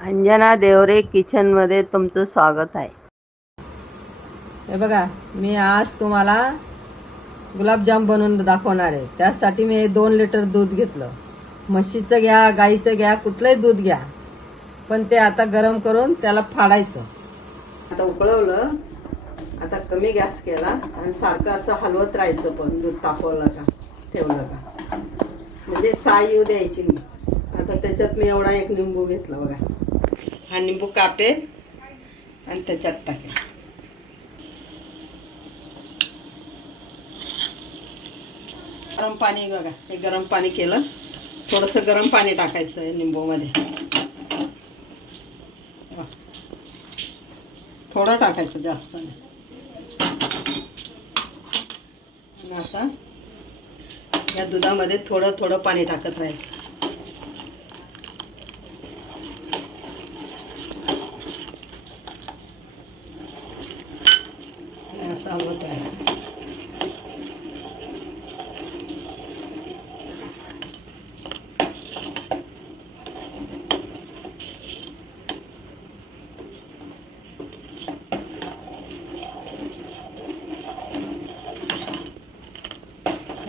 अंजना देवरे किचनमध्ये तुमचं स्वागत आहे. हे बघा मी आज तुम्हाला गुलाबजाम बनवून दाखवणार आहे. त्यासाठी मी दोन लिटर दूध घेतलं. म्हशीचं घ्या गाईचं घ्या कुठलंही दूध घ्या. पण ते आता गरम करून त्याला फाडायचं. आता उकळवलं आता कमी गॅस केला आणि सारखं असं हलवत राहायचं पण दूध तापवलं का ठेवलं का. म्हणजे साय येऊ द्यायची मी आता त्याच्यात मी एवढा एक लिंबू घेतला बघा. हा निंबू कापेल आणि त्याच्यात टाकेल गरम पाणी बघा हे गरम पाणी केलं. थोडंसं गरम पाणी टाकायचं आहे लिंबूमध्ये. थोडं टाकायचं जास्त नाही. आता या दुधामध्ये थोडं थोडं पाणी टाकत राहायचं. आणि असं हलवत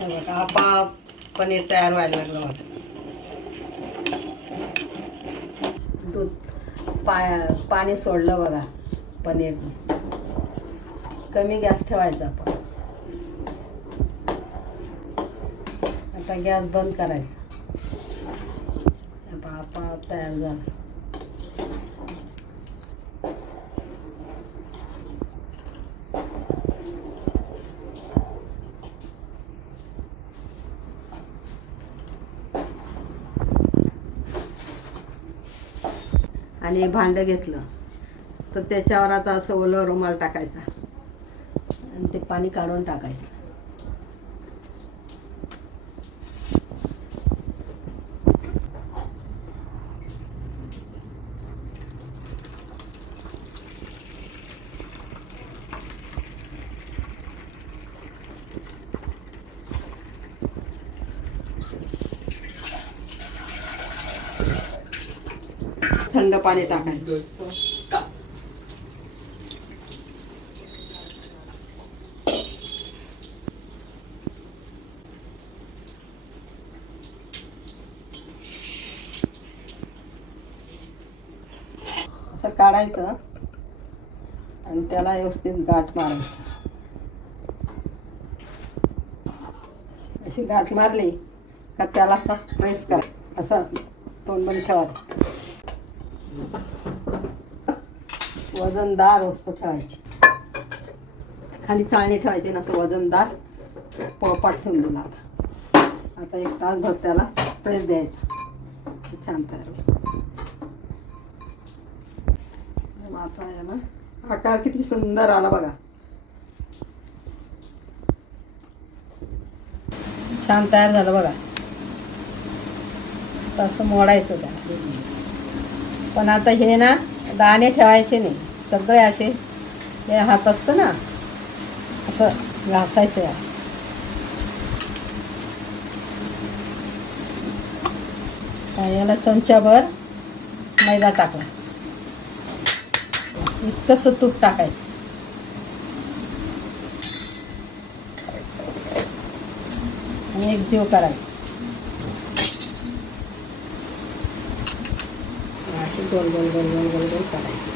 बघा आपाप पनीर तयार व्हायला लागलं मला. दूध पा पाणी सोडलं बघा पनीर. कमी गॅस ठेवायचा आपण. आता गॅस बंद करायचा. आपाआप तयार झालं. आणि एक भांडं घेतलं. तर त्याच्यावर आता असं ओलं रुमाल टाकायचा. आणि ते पाणी काढून टाकायचं. थंड पाणी टाकायचं असं काढायचं आणि त्याला व्यवस्थित गाठ मारायची. अशी गाठ मारली का त्याला असं प्रेस कर. असं तोंड बंद ठेवा. वजनदार वस्तू ठेवायची. खाली चाळणी ठेवायची ना असं वजनदार पोळपाट ठेवून दिला आता. आता एक तासभर त्याला प्रेस द्यायचा. छान तयार होईल. मग आता याला आकार किती सुंदर आला बघा. छान तयार झालं बघा. आता असं मोडायचं त्याला पण आता हे ना दाणे ठेवायचे नाही. सगळे असे हे हात असतं ना. असं घासायचं या याला चमच्याभर मैदा टाकला. इतकंसं तूप टाकायचं. आणि एक जीव करायचं. अशी गोल गोल गोल गोल गोल गोल करायची.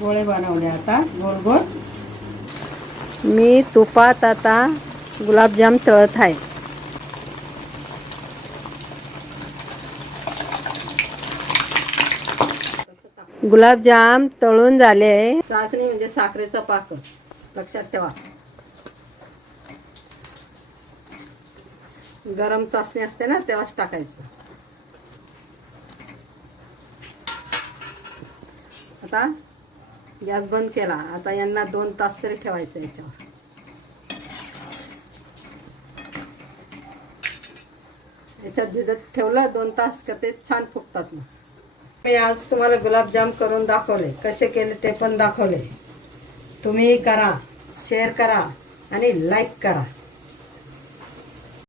गोळे बनवले आता गोल गोल. मी तुपात आता गुलाबजाम तळत आहे. गुलाबजाम तळून झाले चाचणी म्हणजे साखरेचा पाकच. लक्षात ठेवा. गरम चाचणी असते ना तेव्हाच टाकायचं. आता गॅस बंद केला. आता यांना दोन तास तरी ठेवायचं याच्यावर. याच्यात भिजत ठेवलं दोन तास का ते छान फुगतात मग. मी आज तुम्हाला गुलाबजाम करून दाखवले. कसे केले ते पण दाखवले. तुम्ही करा शेअर करा आणि लाईक करा.